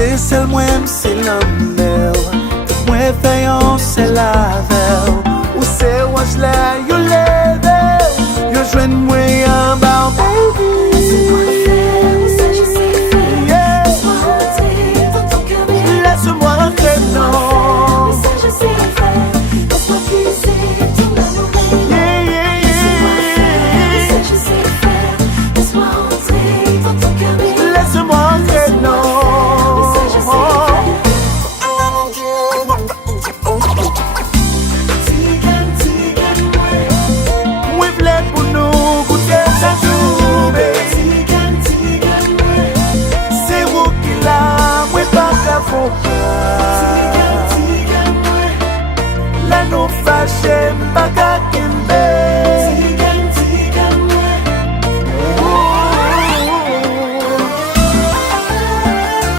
Se sel mwen se l'amel, mwen fayon se lavel, ou se waj la yo leve, yo jwen mwen